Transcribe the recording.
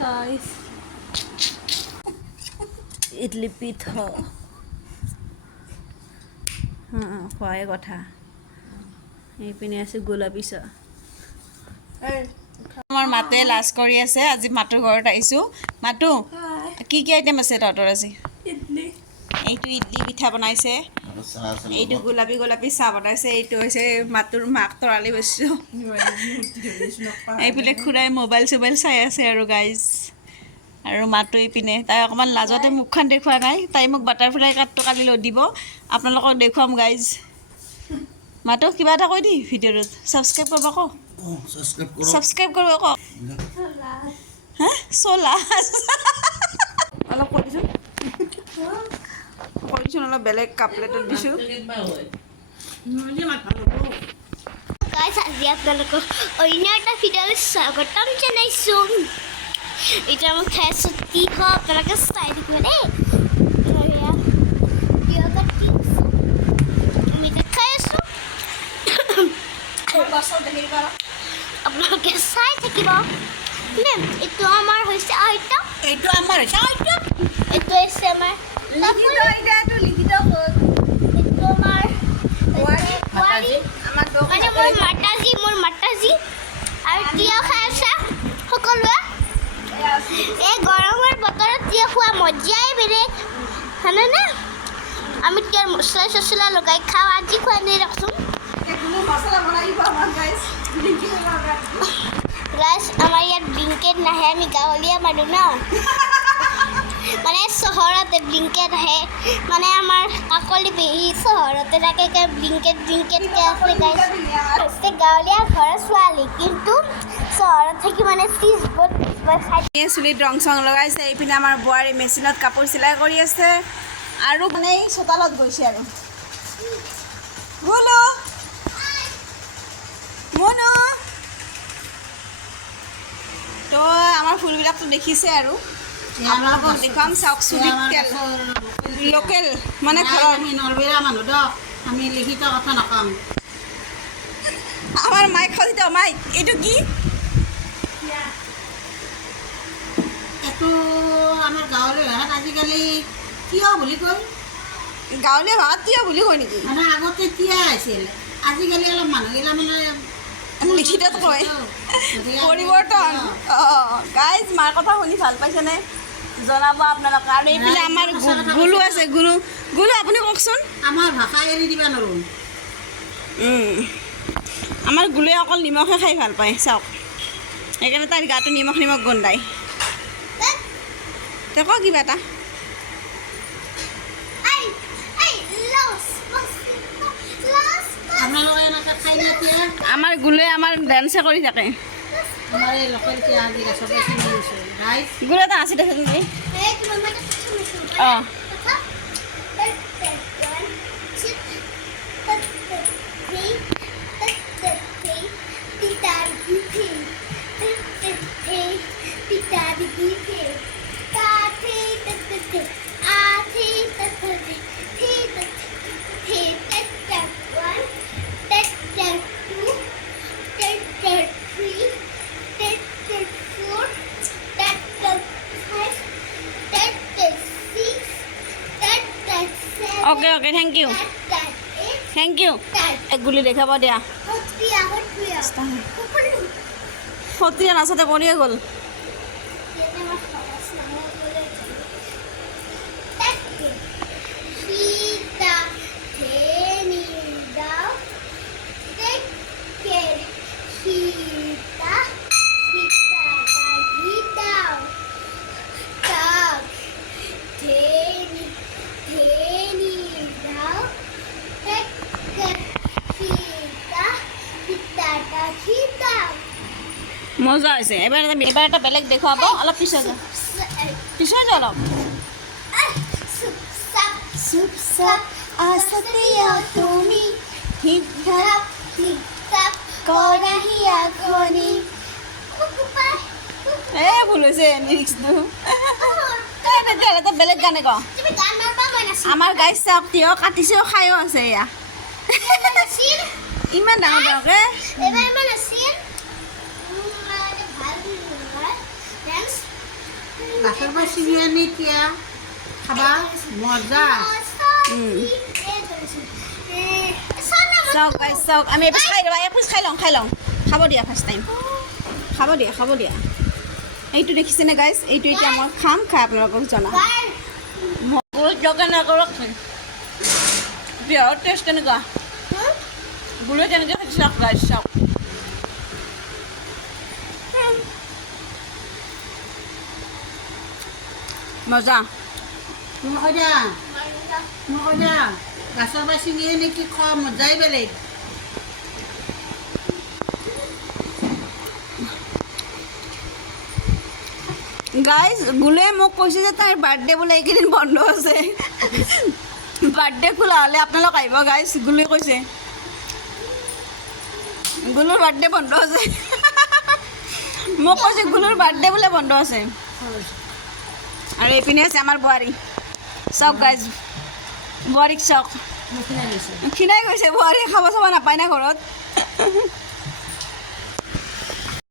guys. Idli পিঠ খোৱাই কথা এইপিনে আছে গোলাপী চাহ আমাৰ মাতে লাজ কৰি আছে আজি মাতুৰ ঘৰত আহিছোঁ মাতু কি কি আইটেম আছে তহঁতৰ আজি ইডলি এইটো ইডলি পিঠা বনাইছে এইটো গোলাপী গোলাপী চাহ বনাইছে এইটো হৈছে মাতুৰ মাক তৰালি বৈছোঁ এইপিনে খুৰাই মোবাইল চোবাইল চাই আছে আৰু গাইজ আৰু মাতো এইপিনে তাই অকণমান লাজতে মুখখন দেখুওৱা নাই তাই মোক বাটাৰফ্লাই কাটটো কালি লৈ দিব আপোনালোকক দেখুৱাম গাইজ মাতো কিবা এটা কৈ দি ভিডিঅ'টোত ছাবস্ক্ৰাইব কৰিব আকৌ ছাবস্ক্ৰাইব কৰিব আকৌ হা চলা অলপ কৈ দিছোন অলপ বেলেগ কাপলেটত দিছোঁ গাইজ আজি আপোনালোকক অন্য এটা ভিডিঅ'লৈ স্বাগতম জনাইছোঁ এতিয়া মই খাই আছোঁ কি হয় আপোনালোকে চাই থাকিব দেই আমি এতিয়া খাই আছোঁ আপোনালোকে চাই থাকিব এইটো আমাৰ হৈছে আইতা এইটো আমাৰ হৈছে আইতা এইটো হৈছে আমাৰ লিখিত এইটো আমাৰ মাতাজী মানে মোৰ মাতাজী আৰু তিয়হ খাই আছা সকলোৱে এই গৰমৰ বতৰত তিয়হ খোৱা মজাই বেলেগ হয়নে আমি তিয়হ মছলা চছলা লগাই খাওঁ আজি খোৱা নাই ৰাখোঁ গাইজ আমাৰ ইয়াত ব্লিংকেট নাহে আমি গাঁৱলীয়া মানুহ ন মানে চহৰতে ব্লিংকেট আহে মানে আমাৰ কাকলি পেহী চহৰতে থাকে ব্লিংকেটকৈ আছে গাইজ গাঁৱলীয়া ঘৰৰ ছোৱালী কিন্তু চহৰত থাকি মানে চিজ বহুত চুলিত ৰং চং লগাইছে এইপিনে আমাৰ বোৱাৰী মেচিনত কাপোৰ চিলাই কৰি আছে আৰু মানে এই চোতালত গৈছে আৰু গুলো মনো তো আমাৰ ফুলবিলাকতো দেখিছে আৰু আপোনালোকক দেখুৱাম চাওক চুলিত তেল লোকেল মানে ঘৰৰ আমি নলবেৰা মানুহ দ আমি লিখিত কথা নকম আমাৰ মাইক খালিত মাইক এইটো কি এইটো আমাৰ গাঁৱলীয়া ভাষাত আজিকালি তিয়হ বুলি কয় গাঁৱলীয়া ভাষাত তিয়হ বুলি কয় নেকি মানে আগতে তিয়হ আছিল আজিকালি অলপ মানুহগিলা মানে লিখিতত কয় পৰিৱৰ্তন গাইজ মাৰ কথা শুনি ভাল পাইছেনে জনাব আপোনালোকে আৰু এইপিনে আমাৰ গুলু আছে গুলু আপুনি কওকচোন আমাৰ ভাষা এৰি দিব নোৱাৰোঁ আমাৰ গুলুৱে অকল নিমখে খাই ভাল পায় চাওক সেইকাৰণে তাৰ গাটো নিমখ গোন্ধাই তই ক কিবা এটা আপোনালোকে এনেকৈ খাই দিয়ে তিয়হ আমাৰ গুলুৱে আমাৰ ডান্সে কৰি থাকে আমাৰ এই লোকেল তিয়হ আজি চবে চিনি দিছোঁ ৰাইজ গুলু এটা আছে দেখোন নেকি অঁ অ'কে থেংক ইউ গুলি দেখাব দিয়া সত্ৰীয়া নাচতে কৰিয়ে গ'ল মজা হৈছে এবাৰ এটা বেলেগ দেখুৱাব অলপ পিছত যা অলপ ভুল হৈছে লিৰিক্সটো বেলেগ গানে ক আমাৰ গাই চাওক তিয়হ কাটিছেও খায়ো আছে এয়া ইমান ডাঙৰ ডাঙৰকে গাছৰ পৰা ছিঙি আনি এতিয়া খাবা মজা। চাওক গাইজ চাওক, আমি এপিচ খাই দিবা, এপিচ খাই লওঁ খাব দিয়া ফাৰ্ষ্ট টাইম, খাব দিয়া। এইটো দেখিছেনে গাইজ, এইটো এতিয়া মই খাম, খাই আপোনালোকক জনাম। বহুত জগা কৰক বিয়াৰ টেষ্ট কেনেকুৱা, গুড়ে কেনেকৈ খাইছে চাওক গাইজ চাওক। মজা। তুমি কৈ দিয়া গাছৰ পৰা ছিঙি আনি কি খোৱা মজাই বেলেগ। গাইজ গুলে মোক কৈছে যে তাইৰ বাৰ্থডে বোলে এইকেইদিন বন্ধ আছে, বাৰ্থডে খোলা হ'লে আপোনালোক আহিব গাইজ, গুলে কৈছে গুলুৰ বাৰ্থডে বন্ধ আছে। মোক কৈছে গুলুৰ বাৰ্থডে বোলে বন্ধ আছে। আৰু এইপিনে আছে আমাৰ বোৱাৰী, চাওক গাইজ বোৱাৰীক চাওক, মোক কিনা দিছে। খিনাই গৈছে বোৱাৰী, খাব চাব নাপায় না ঘৰত।